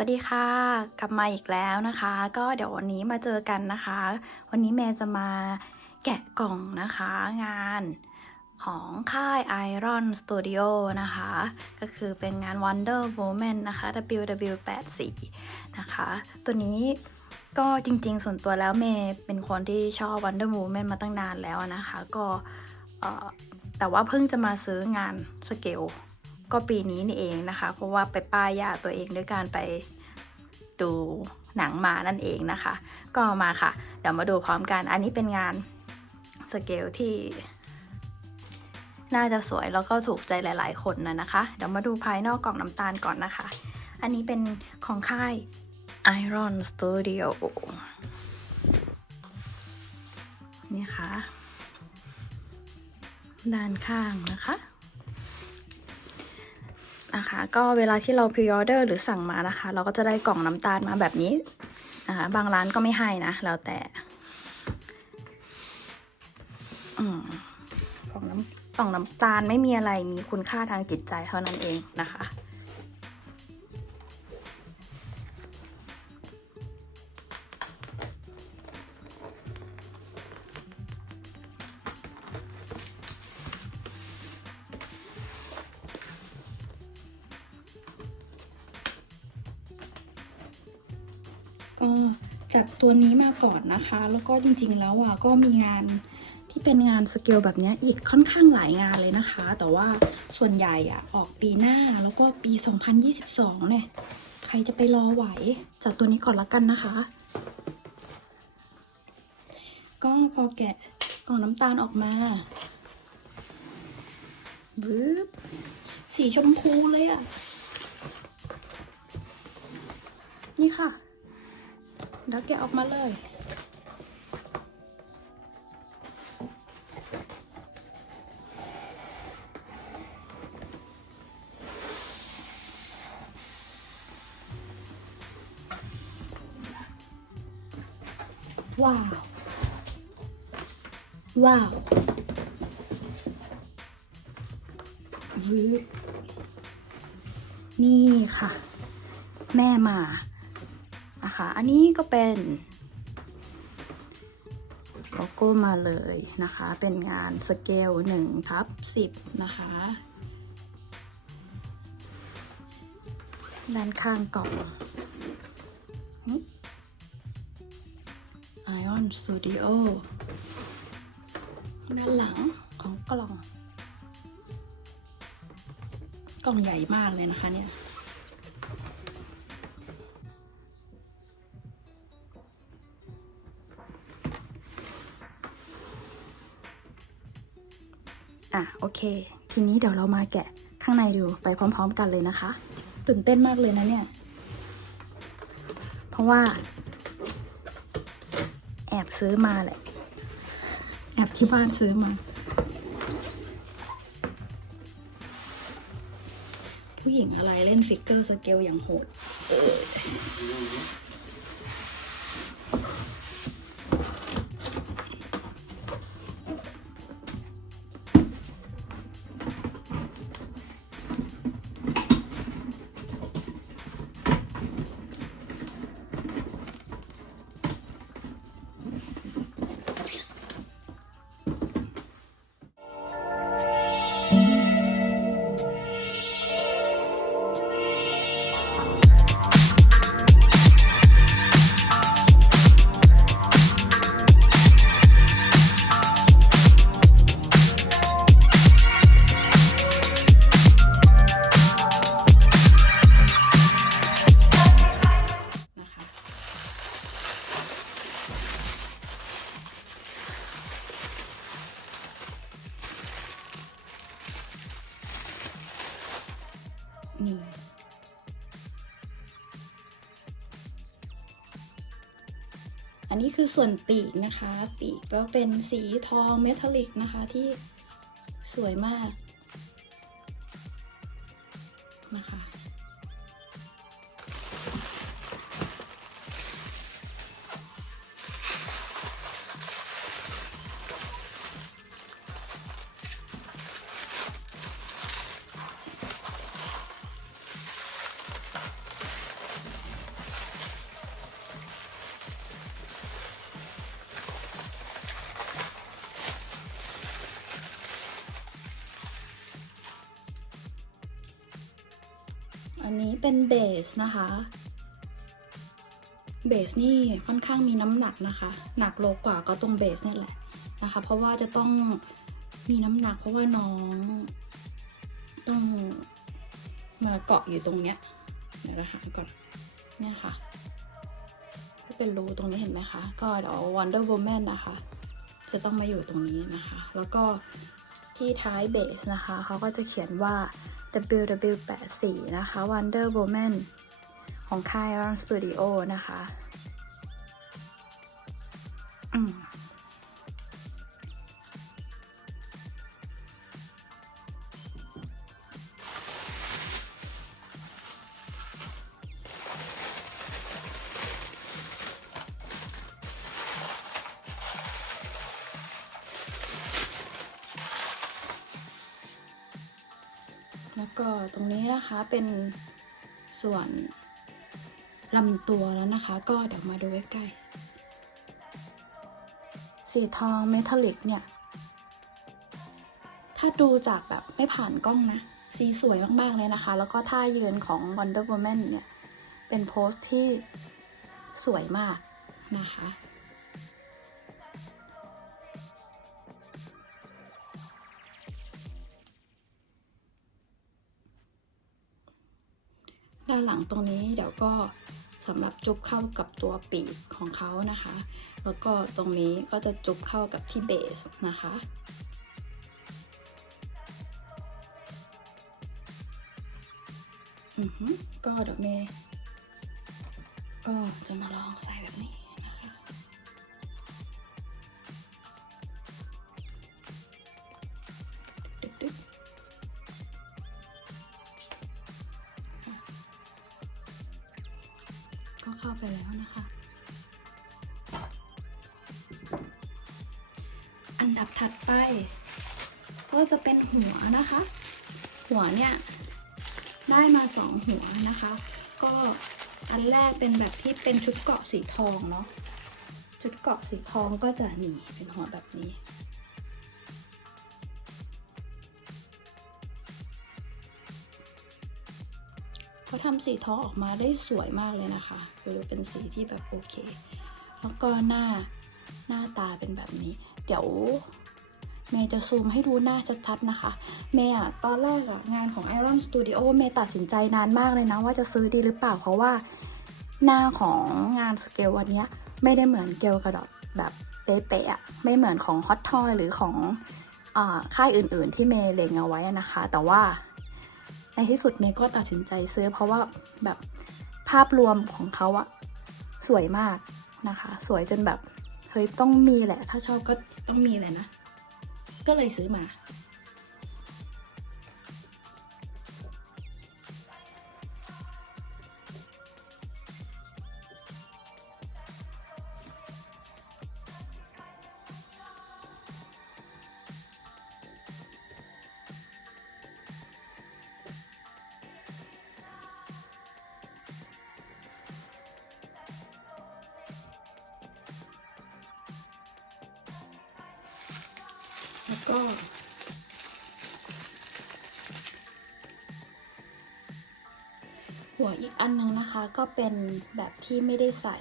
สวัสดีค่ะ กลับมาอีกแล้วนะคะ ก็เดี๋ยววันนี้มาเจอกันนะคะ วันนี้แม่จะมาแกะกล่องนะคะงานของค่าย Iron Studio นะคะ ก็คือเป็นงาน Wonder Woman นะคะ WW84 นะคะ ตัวนี้ก็จริงๆ ส่วนตัวแล้วเมย์เป็นคนที่ชอบ Wonder Woman มาตั้งนานแล้วนะคะ ก็แต่ว่าเพิ่งจะมาซื้องานสเกล ก็ปีนี้นี่เองนะคะ เพราะว่าไปป้ายยาตัวเองด้วยการไปดูหนังมานั่นเองนะคะ ก็มาค่ะ เดี๋ยวมาดูพร้อมกัน อันนี้เป็นงานสเกลที่ น่าจะสวยแล้วก็ถูกใจหลาย ๆ คนนะนะคะ เดี๋ยวมาดูภายนอกกล่องน้ำตาลก่อนนะคะ อันนี้เป็นของค่าย Iron Studio นี่ค่ะ ด้านข้างนะคะ นะคะ ก็เวลาที่เราพ r ออเดอร์หรือสั่งมานะคะ เราก็จะได้กล่องน้ำตาลมาแบบนี้นะคะ บางร้านก็ไม่ให้นะ แล้วแต่กล่องน้ำกล่องน้ำตาลไม่มีอะไรมีคุณค่าทางจิตใจเท่านั้นเองนะคะ ก็จัดตัวนี้มาก่อนนะคะ แล้วก็จริงๆแล้วอะก็มีงานที่เป็นงานสเกลแบบนี้อีกค่อนข้างหลายงานเลยนะคะ แต่ว่าส่วนใหญ่อะออกปีหน้าแล้วก็ปี 2022 เนี่ย ใครจะไปรอไหว จัดตัวนี้ก่อนละกันนะคะ ก็พอแกะกล่องน้ำตาลออกมาบึ๊บสีชมพูเลยอะ นี่ค่ะ เดี๋ยวแกะออกมาเลยว้าว ว้าววืนี่ค่ะ แม่มา นะคะ อันนี้ก็เป็นโลโก้มาเลยนะคะ เป็นงานสเกล1ทับ10 นะคะ ด้านข้างกล่องนี่ Ion Studio ด้านหลังของกล่อง กล่องใหญ่มากเลยนะคะเนี่ย เค ทีนี้เดี๋ยวเรามาแกะข้างในดูไปพร้อม ๆ กันเลยนะคะ ตื่นเต้นมากเลยนะเนี่ย เพราะว่า แอบซื้อมาแหละ แอบที่บ้านซื้อมาผู้หญิงอะไรเล่นฟิกเกอร์สเกลอย่างโหด ส่วนปีกนะคะ ปีกก็เป็นสีทองเมทัลลิกนะคะที่สวยมากนะคะ อันนี้เป็นเบสนะคะ เบสนี่ค่อนข้างมีน้ำหนักนะคะ หนักโลกว่าก็ตรงเบสนี่แหละนะคะ เพราะว่าจะต้องมีน้ำหนักเพราะว่าน้องต้องมาเกาะอยู่ตรงเนี้ยเดี๋ยวนะคะก่อนเนี่ยค่ะที่เป็นรูตรงนี้เห็นไหมคะ ก็เดี๋ยว Wonder Woman นะคะ จะต้องมาอยู่ตรงนี้นะคะ แล้วก็ที่ท้ายเบสนะคะ เขาก็จะเขียนว่า WW84 นะคะ Wonder Woman ของค่าย Iron Studio นะคะ อืม ก็ตรงนี้นะคะเป็นส่วนลำตัวแล้วนะคะ ก็เดี๋ยวมาดูใกล้ๆสีทองเมทัลลิกเนี่ย ถ้าดูจากแบบไม่ผ่านกล้องนะ สีสวยมากๆเลยนะคะ แล้วก็ท่ายืนของ Wonder Woman เนี่ย เป็นโพสที่สวยมากนะคะ ด้านหลังตรงนี้เดี๋ยวก็สำหรับจุบเข้ากับตัวปีกของเขานะคะ แล้วก็ตรงนี้ก็จะจุบเข้ากับที่เบสนะคะอือหือก็เดี๋ยวเมย์ก็จะมาลองใส่แบบนี้ ไปแล้วนะคะ อันดับถัดไป ก็จะเป็นหัวนะคะ หัวเนี่ยได้มาสองหัวนะคะ ก็อันแรกเป็นแบบที่เป็นชุดเกาะสีทองเนาะ ชุดเกาะสีทองก็จะหนีเป็นหัวแบบนี้ ทำสีทองออกมาได้สวยมากเลยนะคะคือเป็นสีที่แบบโอเค แล้วก็หน้าหน้าตาเป็นแบบนี้ เดี๋ยวเมย์จะซูมให้ดูหน้าชัดๆนะคะ เมย์อะตอนแรกอะงานของ Iron Studio เมย์ตัดสินใจนานมากเลยนะ ว่าจะซื้อดีหรือเปล่า เพราะว่าหน้าของงานสเกลวันนี้ไม่ได้เหมือนเกลกระดอทแบบเป๊ะๆอะไม่เหมือนของ Hot Toy หรือของอาค่ายอื่นๆ ที่เมย์เล็งเอาไว้นะคะ แต่ว่า ในที่สุดเมย์ก็ตัดสินใจซื้อ เพราะว่าแบบภาพรวมของเขาอะสวยมากนะคะ สวยจนแบบเฮ้ยต้องมีแหละ ถ้าชอบก็ต้องมีเลยนะ ก็เลยซื้อมา แล้วก็ หัวอีกอันนึงนะคะก็เป็นแบบที่ไม่ได้ใส่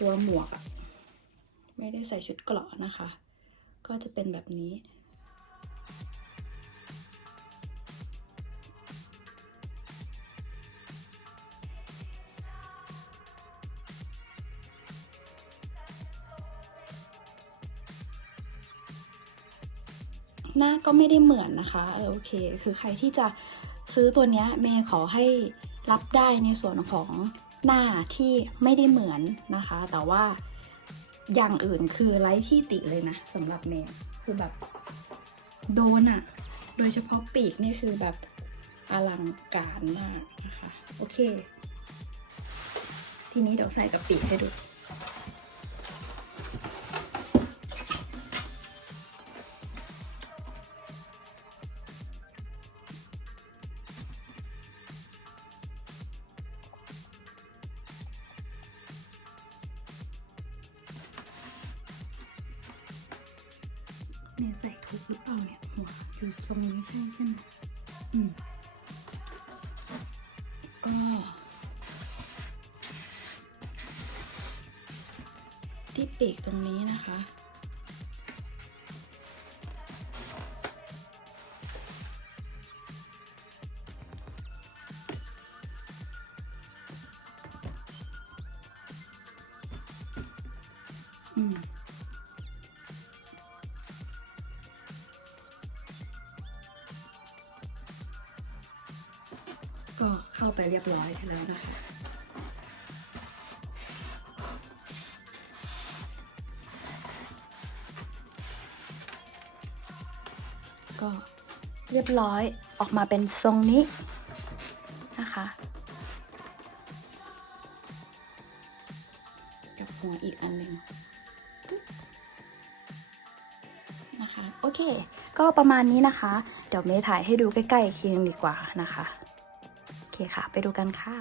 ตัวหมวก ไม่ได้ใส่ชุดเกราะนะคะ ก็จะเป็นแบบนี้ หน้าก็ไม่ได้เหมือนนะคะเออโอเค คือใครที่จะซื้อตัวเนี้ยเมย์ขอให้รับได้ในส่วนของหน้าที่ไม่ได้เหมือนนะคะ แต่ว่าอย่างอื่นคือไร้ที่ติเลยนะสำหรับเมย์คือแบบโดนอะโดยเฉพาะปีกนี่คือแบบอลังการมากนะคะ โอเค ทีนี้เดี๋ยวใส่กับปีกให้ดู นี่ยใส่ถูกหรือเปล่าเนี่ยหัวอยู่อยู่ทรงนี้ใช่ใช่ไหมอืมก็ที่ปีกตรงนี้นะคะ อืม ไปเรียบร้อยแล้วนะคะ ก็เรียบร้อยออกมาเป็นทรงนี้นะคะกับหัวอีกอันหนึ่งนะคะ โอเค ก็ประมาณนี้นะคะ เดี๋ยวเมย์ถ่ายให้ดูใกล้ๆอีกทีนึงดีกว่านะคะ เคค่ะ ไปดูกันค่ะ